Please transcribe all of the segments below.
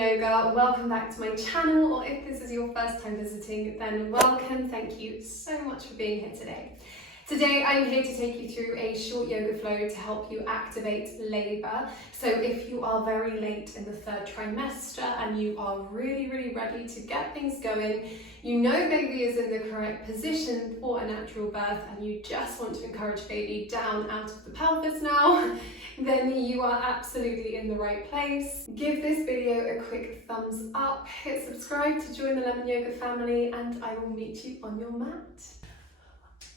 Yoga. Welcome back to my channel, or if this is your first time visiting, then welcome. Thank you so much for being here today. Today I'm here to take you through a short yoga flow to help you activate labour. So if you are very late in the third trimester and you are really ready to get things going, you know baby is in the correct position for a natural birth and you just want to encourage baby down out of the pelvis now, then you are absolutely in the right place. Give this video a quick thumbs up, hit subscribe to join the Lemon Yoga family, and I will meet you on your mat.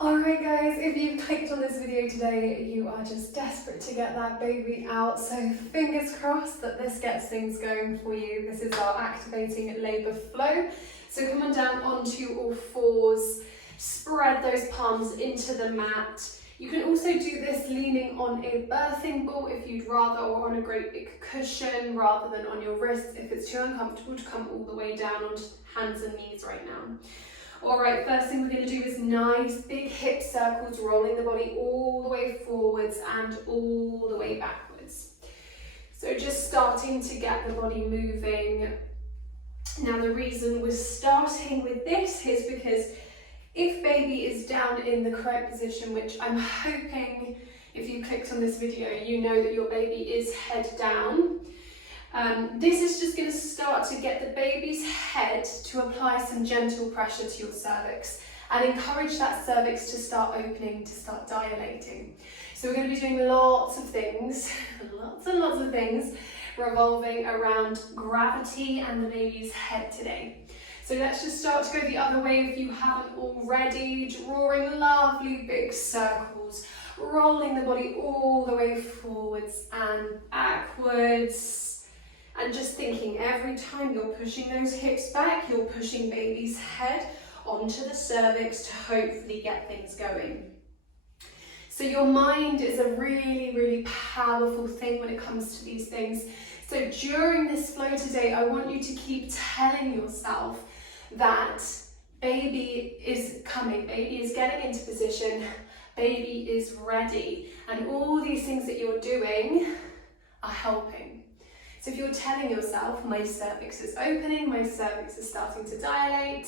Alright guys, if you've clicked on this video today, you are just desperate to get that baby out, so fingers crossed that this gets things going for you. This is our activating labour flow. So come on down onto all fours, spread those palms into the mat. You can also do this leaning on a birthing ball if you'd rather, or on a great big cushion rather than on your wrists if it's too uncomfortable to come all the way down onto hands and knees right now. Alright, first thing we're going to do is nice big hip circles, rolling the body all the way forwards and all the way backwards. So just starting to get the body moving. Now the reason we're starting with this is because if baby is down in the correct position, which I'm hoping if you clicked on this video, you know that your baby is head down. This is just going to start to get the baby's head to apply some gentle pressure to your cervix and encourage that cervix to start opening, to start dilating. So we're going to be doing lots of things, lots and lots of things revolving around gravity and the baby's head today. So let's just start to go the other way if you haven't already, drawing lovely big circles, rolling the body all the way forwards and backwards. And just thinking every time you're pushing those hips back, you're pushing baby's head onto the cervix to hopefully get things going. So your mind is a really powerful thing when it comes to these things. So during this flow today, I want you to keep telling yourself that baby is coming, baby is getting into position, baby is ready, and all these things that you're doing are helping. So if you're telling yourself, my cervix is opening, my cervix is starting to dilate,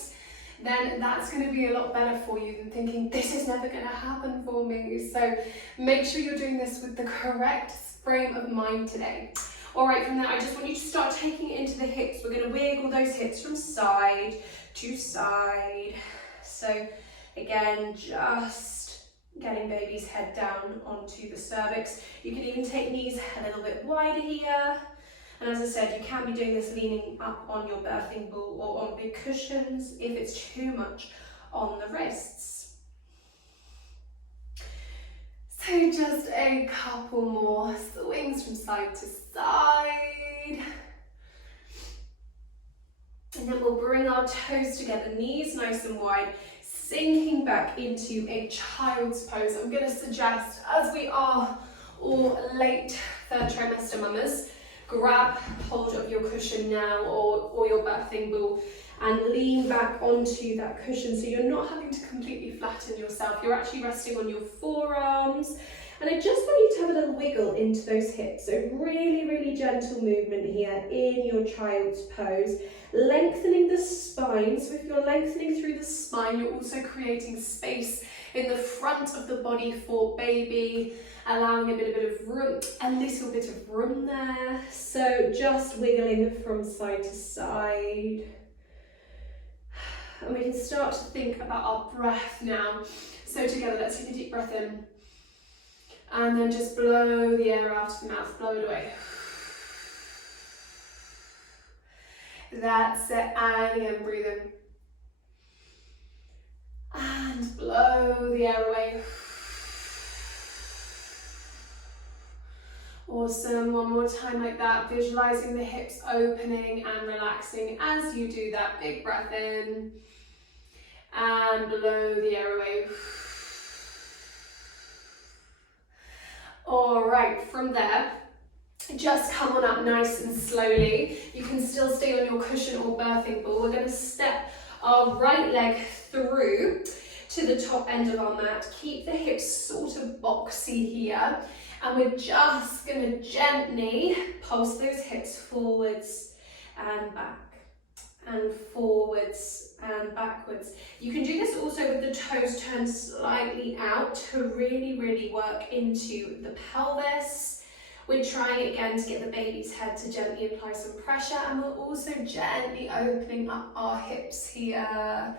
then that's going to be a lot better for you than thinking, this is never going to happen for me. So make sure you're doing this with the correct frame of mind today. All right, from there, I just want you to start taking it into the hips. We're going to wiggle those hips from side to side. So again, just getting baby's head down onto the cervix. You can even take knees a little bit wider here. And as I said, you can be doing this leaning up on your birthing ball or on big cushions if it's too much on the wrists. So just a couple more swings from side to side. And then we'll bring our toes together, knees nice and wide, sinking back into a child's pose. I'm going to suggest, as we are all late third trimester mamas, grab hold of your cushion now or your birthing ball and lean back onto that cushion so you're not having to completely flatten yourself. You're actually resting on your forearms. And I just want you to have a little wiggle into those hips. So really gentle movement here in your child's pose. Lengthening the spine. So if you're lengthening through the spine, you're also creating space in the front of the body for baby, allowing a little bit of room there. So just wiggling from side to side. And we can start to think about our breath now. So together, let's take a deep breath in. And then just blow the air out of the mouth, blow it away. That's it, and again, breathe in. And blow the air away. Awesome, one more time like that, visualizing the hips opening and relaxing as you do that. Big breath in and blow the air away. All right, from there, just come on up nice and slowly. You can still stay on your cushion or birthing ball. We're going to step our right leg through to the top end of our mat. Keep the hips sort of boxy here. And we're just going to gently pulse those hips forwards and back, and forwards and backwards. You can do this also with the toes turned slightly out to really work into the pelvis. We're trying again to get the baby's head to gently apply some pressure, and we're also gently opening up our hips here.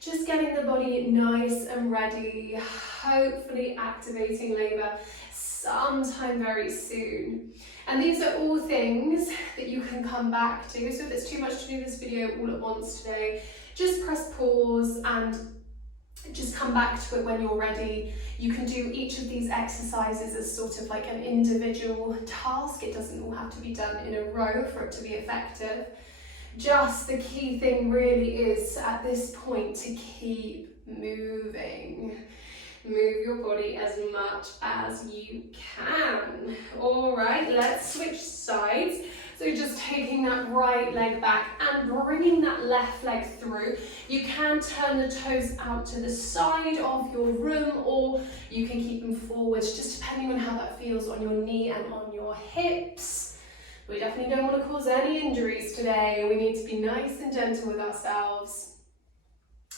Just getting the body nice and ready, hopefully activating labour sometime very soon. And these are all things that you can come back to. So if it's too much to do this video all at once today, just press pause and just come back to it when you're ready. You can do each of these exercises as sort of like an individual task. It doesn't all have to be done in a row for it to be effective. Just the key thing really is at this point to keep moving. Move your body as much as you can. All right, let's switch sides. So just taking that right leg back and bringing that left leg through. You can turn the toes out to the side of your room, or you can keep them forwards, just depending on how that feels on your knee and on your hips. We definitely don't want to cause any injuries today. We need to be nice and gentle with ourselves.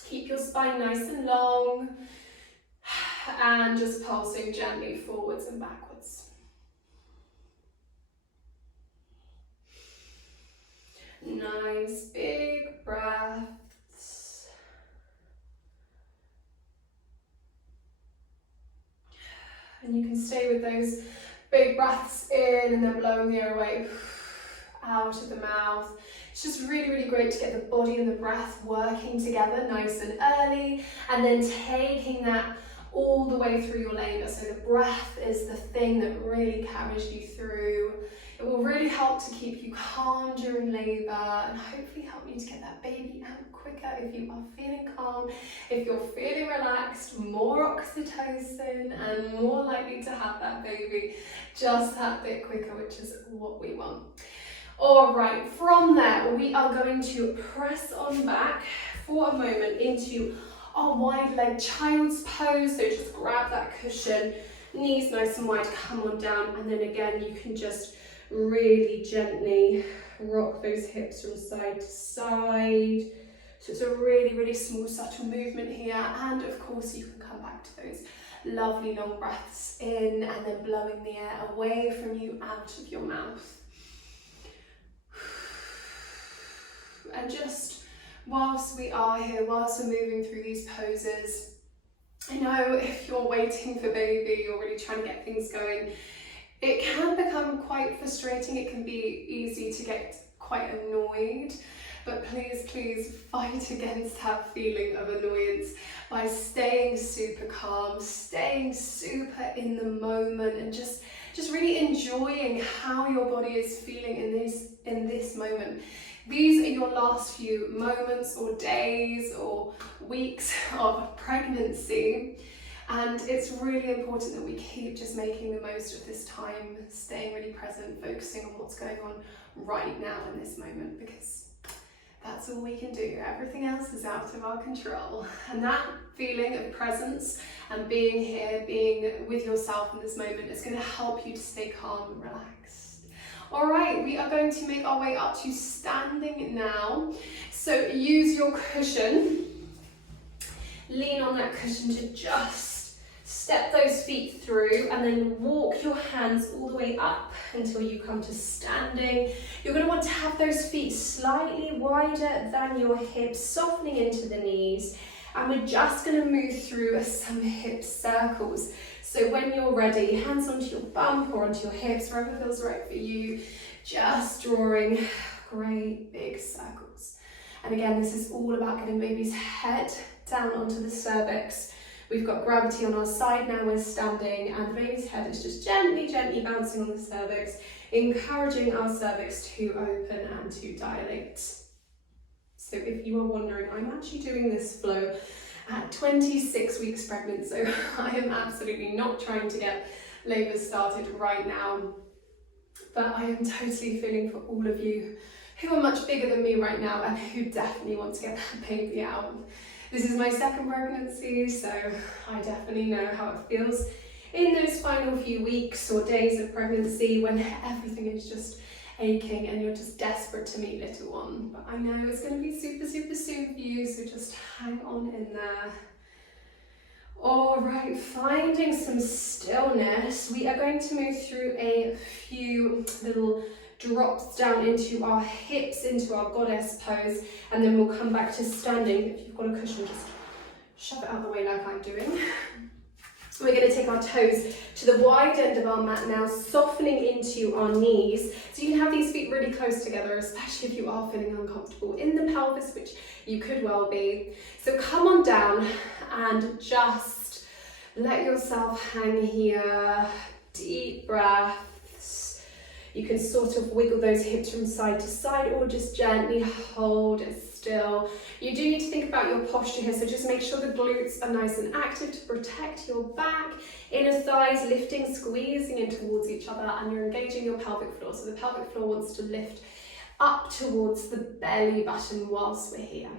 Keep your spine nice and long, and just pulsing gently forwards and backwards. Nice big breaths. And you can stay with those big breaths in and then blowing the air away out of the mouth. It's just really great to get the body and the breath working together nice and early, and then taking that all the way through your labour. So the breath is the thing that really carries you through. It will really help to keep you calm during labour, and hopefully help you to get that baby out quicker if you are feeling calm. If you're feeling relaxed, more oxytocin and more likely to have that baby just that bit quicker, which is what we want. All right, from there we are going to press on back for a moment into our wide leg child's pose. So just grab that cushion, knees nice and wide, come on down, and then again you can just really gently rock those hips from side to side. So it's a really small subtle movement here, and of course you can come back to those lovely long breaths in and then blowing the air away from you out of your mouth. And just whilst we are here, whilst we're moving through these poses, I know if you're waiting for baby, you're really trying to get things going, it can become quite frustrating. It can be easy to get quite annoyed, but please fight against that feeling of annoyance by staying super calm, staying super in the moment, and just really enjoying how your body is feeling in this moment. These are your last few moments or days or weeks of pregnancy, and it's really important that we keep just making the most of this time, staying really present, focusing on what's going on right now in this moment, because that's all we can do. Everything else is out of our control. And that feeling of presence and being here, being with yourself in this moment, is going to help you to stay calm and relaxed. All right, we are going to make our way up to standing now. So use your cushion, lean on that cushion to just step those feet through, and then walk your hands all the way up until you come to standing. You're going to want to have those feet slightly wider than your hips, softening into the knees, and we're just going to move through some hip circles. So when you're ready, hands onto your bum or onto your hips, wherever feels right for you, just drawing great big circles. And again, this is all about getting baby's head down onto the cervix. We've got gravity on our side now, we're standing, and the baby's head is just gently bouncing on the cervix, encouraging our cervix to open and to dilate. So if you are wondering, I'm actually doing this flow at 26 weeks pregnant, so I am absolutely not trying to get labour started right now, but I am totally feeling for all of you who are much bigger than me right now and who definitely want to get that baby out. This is my second pregnancy, so I definitely know how it feels in those final few weeks or days of pregnancy when everything is just aching and you're just desperate to meet little one. But I know it's going to be super, super soon for you, so just hang on in there. All right, finding some stillness. We are going to move through a few little drops down into our hips, into our goddess pose, and then we'll come back to standing. If you've got a cushion, just shove it out the way like I'm doing. We're going to take our toes to the wide end of our mat now, softening into our knees. So you can have these feet really close together, especially if you are feeling uncomfortable in the pelvis, which you could well be. So come on down and just let yourself hang here. Deep breaths. You can sort of wiggle those hips from side to side or just gently hold it still. You do need to think about your posture here, so just make sure the glutes are nice and active to protect your back, inner thighs lifting, squeezing in towards each other, and you're engaging your pelvic floor. So the pelvic floor wants to lift up towards the belly button whilst we're here.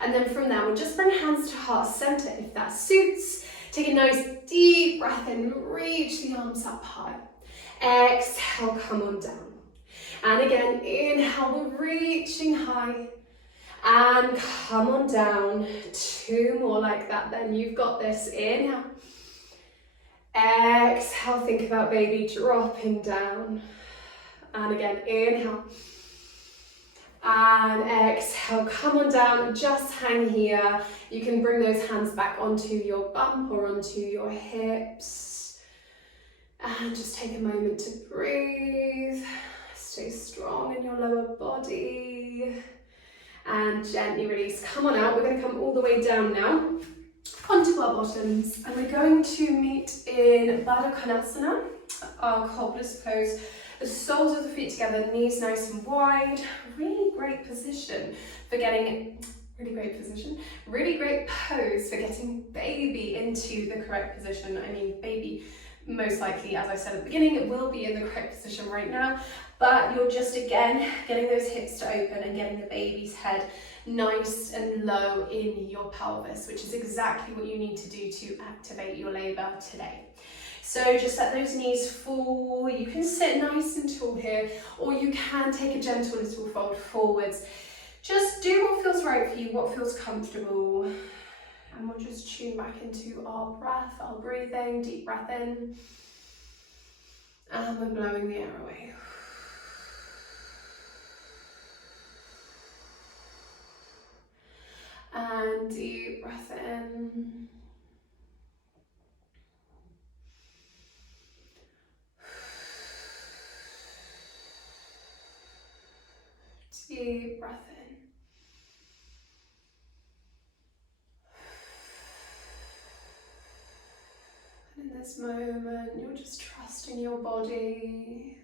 And then from there, we'll just bring hands to heart center if that suits. Take a nice deep breath in, reach the arms up high. Exhale, come on down. And again, inhale, we're reaching high. And come on down. 2 more like that, then you've got this. Inhale. Exhale, think about baby dropping down. And again, inhale. And exhale, come on down, just hang here. You can bring those hands back onto your bump or onto your hips. And just take a moment to breathe. Stay strong in your lower body. And gently release. Come on out. We're going to come all the way down now onto our bottoms. And we're going to meet in Baddha Konasana, our cobbler's pose. The soles of the feet together, knees nice and wide. Really great position for getting, really great pose for getting baby into the correct position. I mean, baby most likely, as I said at the beginning, it will be in the correct position right now, but you're just again getting those hips to open and getting the baby's head nice and low in your pelvis, which is exactly what you need to do to activate your labor today. So just let those knees fall. You can sit nice and tall here, or you can take a gentle little fold forwards. Just do what feels right for you, what feels comfortable. And we'll just tune back into our breath, our breathing. Deep breath in. And we're blowing the air away. And deep breath in. Deep breath in. And in this moment, you're just trusting your body.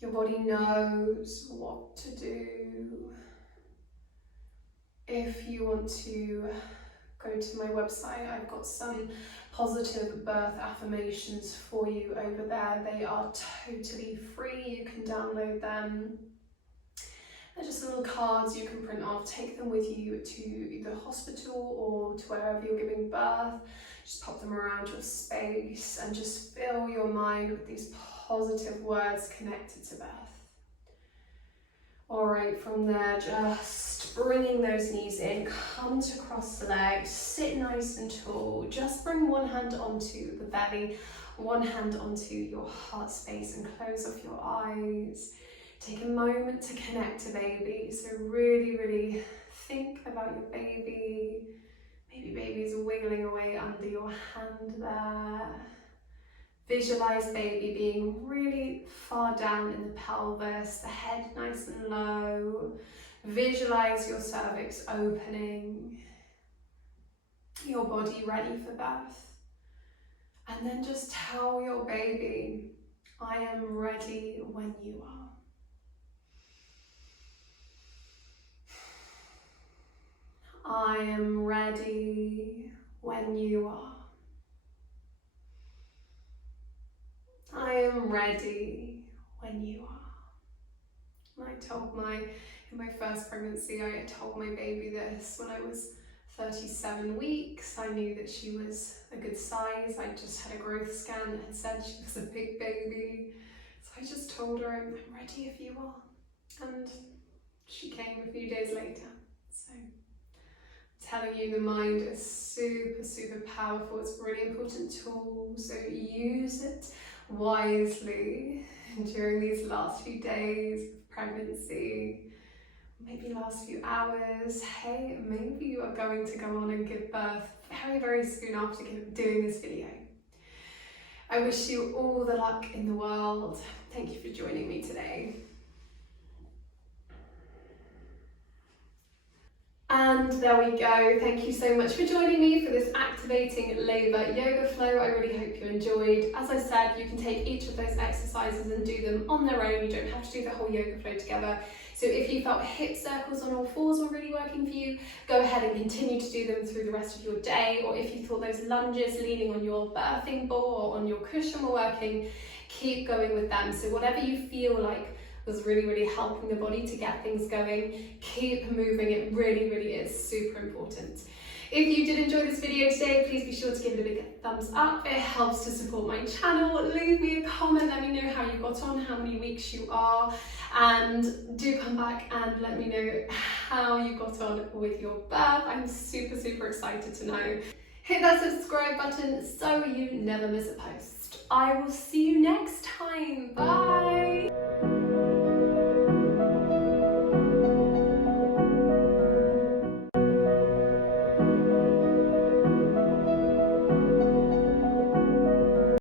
Your body knows what to do. If you want to go to my website, I've got some positive birth affirmations for you over there. They are totally free. You can download them. They're just little cards you can print off, take them with you to the hospital or to wherever you're giving birth. Just pop them around your space and just fill your mind with these positive words connected to birth. All right, from there, just bringing those knees in, come to cross the legs, sit nice and tall. Just bring one hand onto the belly, one hand onto your heart space, and close off your eyes. Take a moment to connect to baby. So really, really think about your baby. Maybe baby's wiggling away under your hand there. Visualize baby being really far down in the pelvis, the head nice and low. Visualize your cervix opening, your body ready for birth. And then just tell your baby, I am ready when you are. I am ready when you are. I am ready when you are. And I told in my first pregnancy, I told my baby this when I was 37 weeks. I knew that she was a good size. I just had a growth scan that had said she was a big baby. So I just told her I'm ready if you are. And she came a few days later. So I'm telling you, the mind is super powerful. It's a really important tool. So use it wisely during these last few days of pregnancy, maybe last few hours. Hey, maybe you are going to go on and give birth very soon after doing this video. I wish you all the luck in the world. Thank you for joining me today. And there we go. Thank you so much for joining me for this activating labour yoga flow. I really hope you enjoyed. As I said, you can take each of those exercises and do them on their own. You don't have to do the whole yoga flow together. So if you felt hip circles on all fours were really working for you, go ahead and continue to do them through the rest of your day. Or if you thought those lunges leaning on your birthing ball or on your cushion were working, keep going with them. So whatever you feel like was really helping the body to get things going, keep moving. It really is super important. If you did enjoy this video today, please be sure to give it a big thumbs up. It helps to support my channel. Leave me a comment, let me know how you got on, how many weeks you are, and do come back and let me know how you got on with your birth. I'm super excited to know. Hit that subscribe button so you never miss a post. I will see you next time. Bye.